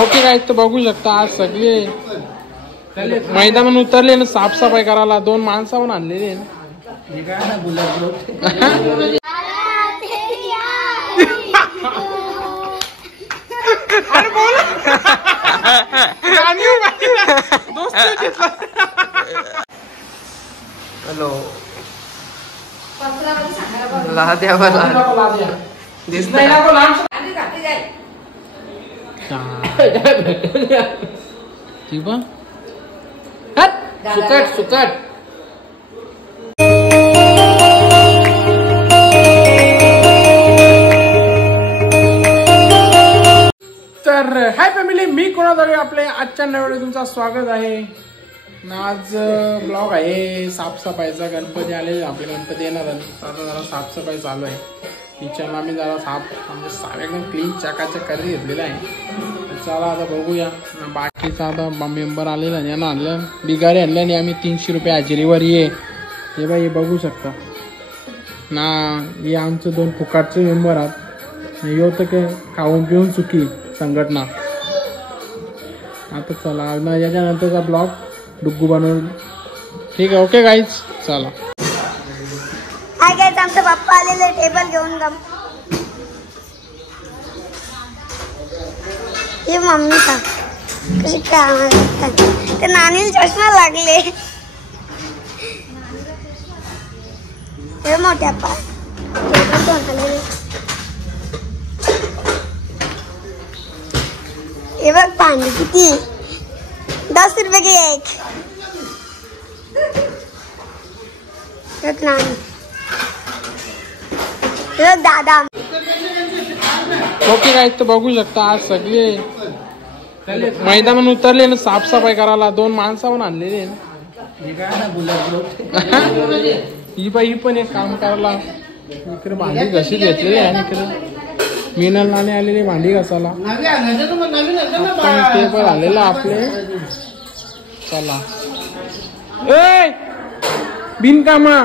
Okay काय तर बघू शकता आज सगळे मैदानावर उतरले ना साफसफाई करायला 2 माणसं पण आणलेले ना. हॅलो लाद्या दिसतंय सुकट सुकट. तर हाय फॅमिली, मी कोणाद्वारे आपले आजच्या नव्या तुमचं स्वागत आहे. आज ब्लॉग आहे साफसफाईचा. गणपती आले, आपले गणपती येणार आता जरा साफसफाई चालू आहे. किचन आम्ही जरा साफ एकदम क्लीन चकाचक करी घेतलेला आहे. चला आता बघूया. बाकीचा आता मेंबर आलेला यानं आणलं बिगारी आणलं आणि आम्ही 300 रुपये हजेरीवर हे बाई हे बघू शकता ना. हे आमचं 2 फुकाटचे मेंबर आहात. यो तर काय खाऊन पिऊन चुकी संघटना. आता चला ना याच्यानंतरचा ब्लॉग डुग्गू बनवून ठीक आहे. ओके गाईज चला. हाय गाईज, आमचा पप्पा आलेले टेबल घेऊन गम. हे मम्मी का कशी काम करतात. तर नानीला चष्मा लागले. हे मोठ्या पा हे बघ पाणी किती 10 रुपये की एक. नानी दादा. ओके काय तर बघू शकता आज सगळे मैदानावर उतरले ना साफसफाई करायला 2 माणसं पण आणलेले ना. ही बाई पण एक काम करायला इकडे भांडी घशी घेतलेली आहे आणि इकडे मिनल नाणे आलेले भांडी घासायला. टेबल आलेला आपले. चला ए बिनकामा.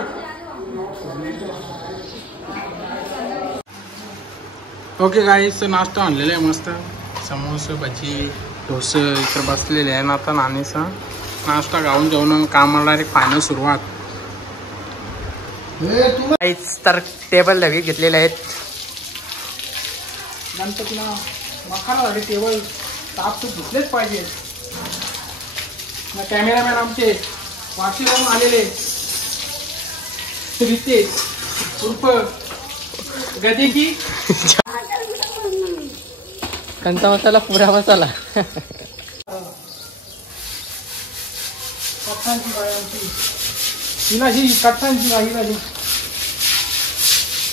ओके गाईस, नाश्ता आणलेला आहे मस्त. समोसे भजी डोसे इकडे बसलेले आहे ना. आता नाणीचा नाश्ता गाऊन जेवण कामाला डायरेक्ट फायनल सुरुवात. तर टेबल नवी घेतलेले आहेत. गणपतीला मखानासाठी टेबल साफसूफ घेतलेच पाहिजे. कॅमेरामॅन आमचे वाशीवरून आलेले रितेश उर्फ गदी की कंचा मसाला पुरा मसाला. कट्टांची बायांची हिनाजी कट्टांची हिनाजी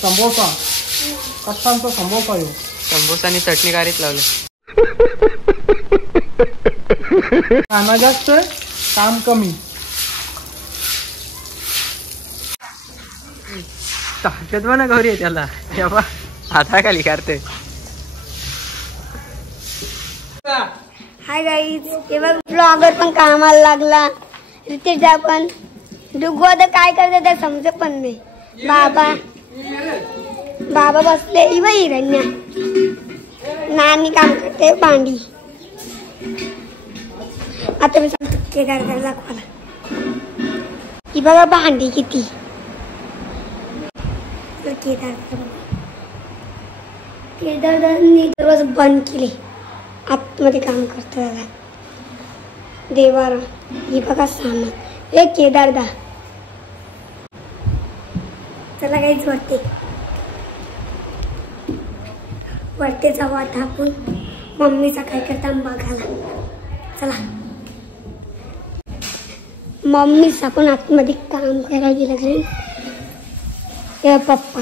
समोसा कट्टांचा समोसा येऊ. समोसा आणि चटणी गारीत लावले. खाना जास्त काम कमी. ताकद बना गौरी आहे त्याला. तेव्हा हाताखाली काढते. हाय गाईज, हे बघ ब्लॉगर पण कामाला लागला. रितेश पण डुग्गू आता काय करते ते समजत पण नाही. बाबा बसले. ही बाई हिरण्या नानी काम करते भांडी. आता मी सांगतो केदार दाखवायला. ही बघा भांडी किती. केदारदांनी दरवाजा बंद केले. आतमध्ये काम करतो दादा. देवारा ही बघा सामान. हे केदारदा. चला काहीच वरते जाऊ आता आपण. मम्मीचा काय करता बघायला. चला मम्मीचा पण आतमध्ये काम करायला लागले. हे पप्पा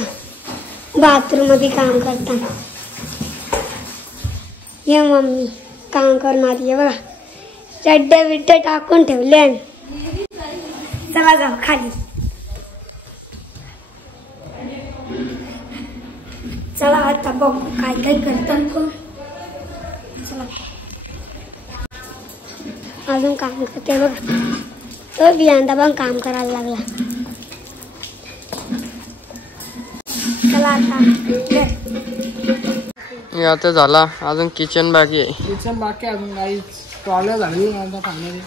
बाथरूम मध्ये काम करतात. हे मम्मी काम करणारी आहे बघा. चड्डे बिड्डे टाकून ठेवले. चला जाऊ खाली. चला आता बघू काय काय करतात कोण. चला अजून काम करते बघा. तो बियांदा पण काम करायला लागला. चला आता हे आता झाला, अजून किचन बाकी आहे. किचन बाकी अजून काही टॉयलेट झालेली आता पाण्याने,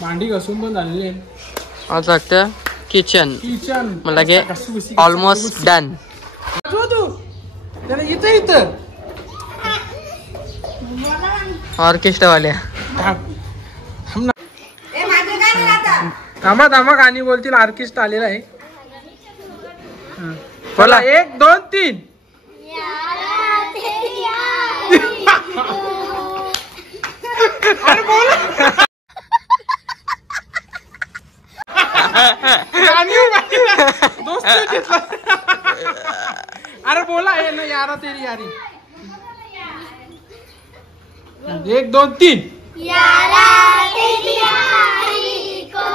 भांडी घसून पण झालेली आहे. आता लागतं किचन. किचन मला की ऑलमोस्ट डन. तू इथं इथं ऑर्केस्ट्रा वाल्या थांबा थांबा गाणी बोलतील. ऑर्केस्ट्रा आलेला आहे. बोला 1 2 3. अरे बोला अरे बोला है ना यारा तेरी यारी. 1 2 3. यारा तेरी यारी को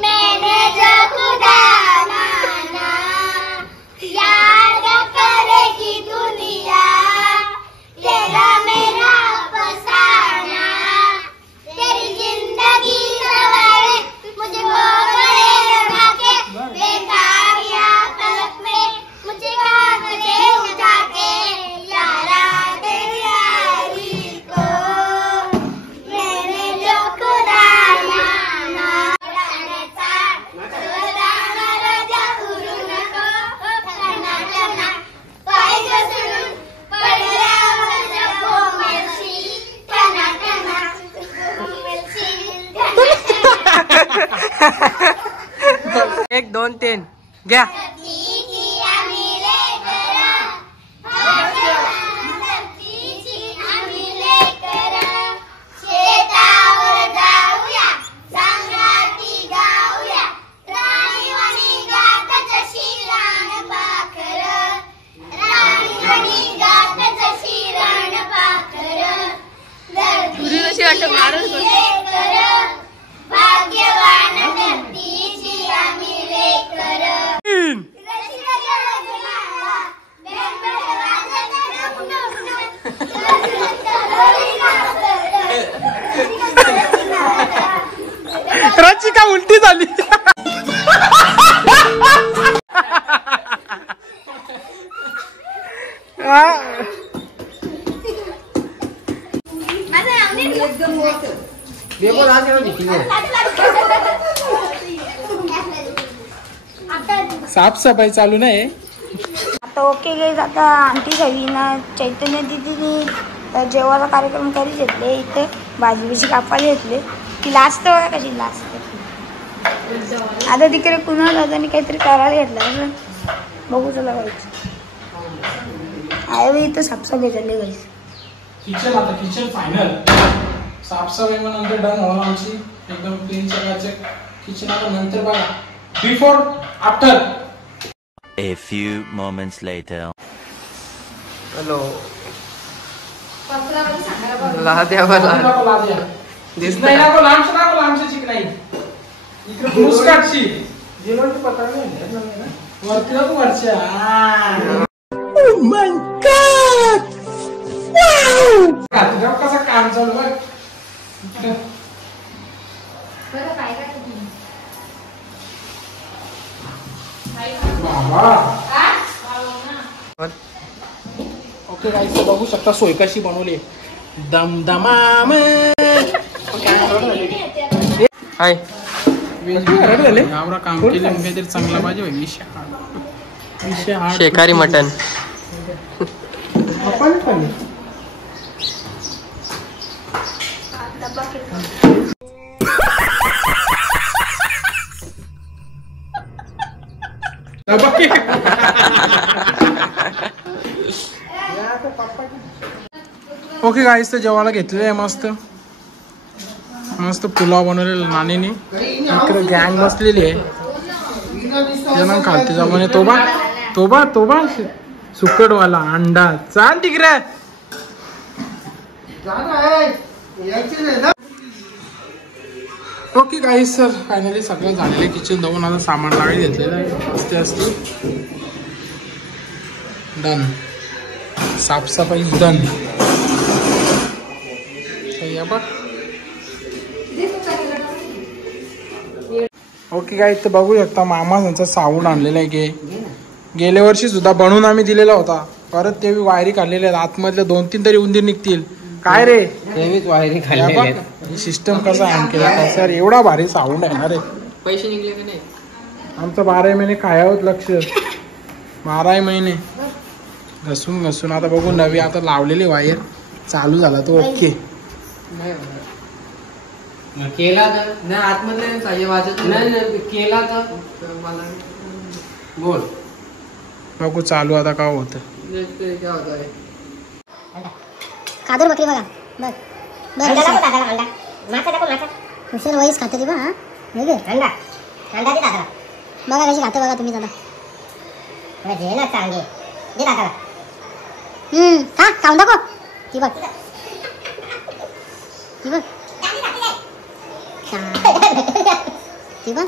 मैंने जो खुदा माना, याद करेगी दुनिया तेरा मेरा फसाना. तेरी जिंदगी सवारे मुझको बड़े भागे, देखा गया तलक में मुझे कागजे उठा के. यारा तेरी यारी को मैंने जो खुदा माना, राजा उरू नको टना टना पाय घसरून पडल्यावर नको मिळशील. टना टना मिळशील. 1 2 3 घ्या. भाग्यवान धरतीची आम्ही लेकर. रचिका उलटी झाली. साफसफाई चालू नाही. आता ओके गाईज, आता आंटी सवीना चैतन्य दिदीनी जेवायला कार्यक्रम करी घेतले. इथे भाजी बिजी कापायला घेतले. ती लास्ट बघा कशी लास्ट. आता तिकडे कुणाल दादानी काहीतरी करायला घेतलं. बघू चला गाईज. आहे इथं साफसफाई चालली गाईज. किचन आता किचन फायनल साफसफाई मग नंतर डन होणार आमची. एकदम क्लीन सगळ्याचे किचन. आता नंतर बघा before after. A few moments later. Hello लाद्यावाला दिसतंय ना को लांबच ना को लांबच चिक नाही. इकडे पुरुष काढशी जेवणची पत्रा नाही ना वरती नको वरच्या. Oh my God wow. आता कसं काम चालू बघ. बरं काय काय ओके गाईस, बघू शकता सोय कशी बनवली. दमदमाम हाय गावरा काम केले काहीतरी चांगला पाहिजे. विषय हा शेकारी मटन. ओके गाईस, तर जेवायला घेतलेलं आहे. मस्त मस्त पुलाव बनवलेला नानीने. इकडे गँग बसलेली आहे. जण खालती जमाने तोबा तोबा तोबा सुकटवाला अंडा. चाल तिकडे. ओके गाईस, सर फायनली सगळं झालेलं आहे. किचन जाऊन आता सामान लावायला घेतलेलं आहे. असते असते डन. साफसफाई डन. ओके गाईस, तर बघू शकता मामा त्यांचा साऊंड आणलेला आहे. गेल्या वर्षी सुद्धा बनवून आम्ही दिलेला होता. परत ते वायरी काढलेले आहेत आतमधले 2-3 तरी उंदीर निघतील. काय रे सिस्टम कसं आहे आणखी सर एवढा भारी साऊंड आहे ना रे. पैसे निघले का नाही? आमचं 12 महिने खायावत लक्ष 12 महिने घसून आता बघू नवी आता लावलेली वायर चालू झाला तो ओके. केला तर नाही आतमधले वाजत नाही केला तर मला बोल बघू चालू आता काय होतं. काय होत आहे कादर बकरी बघा बघ हुशार वाईस खाते बा अंडा बघा कशी खाते बघा तुम्ही दादा खा खाऊन दाखव ती बघ ती बघ ती बघ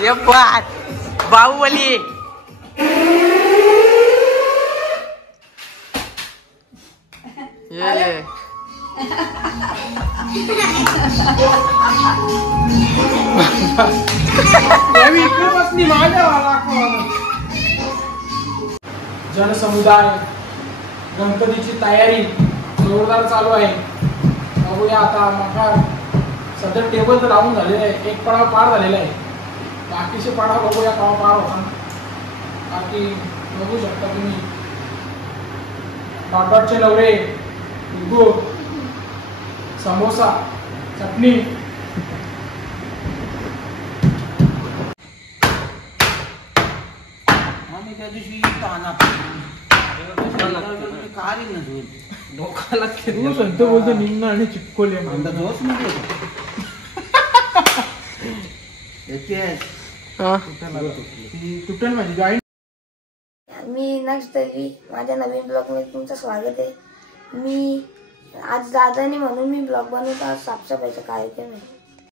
ये बात बाहुबली ये जनसमुदाय गणपतीची तयारी जोरदार चालू आहे. बघूया आता मका सध्या टेबल तर लावून झालेलं आहे. एक पडाव पार झालेला आहे. बाकीचे पडाव बघूया केव्हा पार होता. बाकी बघू शकता तुम्ही डॉटचे नवरे गो समोसा चटणी त्या दिवशी बोलतो निघणं आणि चिपकोले तुटल माझी जॉईन. मी नेक्स्ट तरी माझ्या नवीन ब्लॉगमध्ये तुमचं स्वागत आहे. मी आज दादानी म्हणून मी ब्लॉग बनवतो. आज साफसफाईचा कार्यक्रम आहे.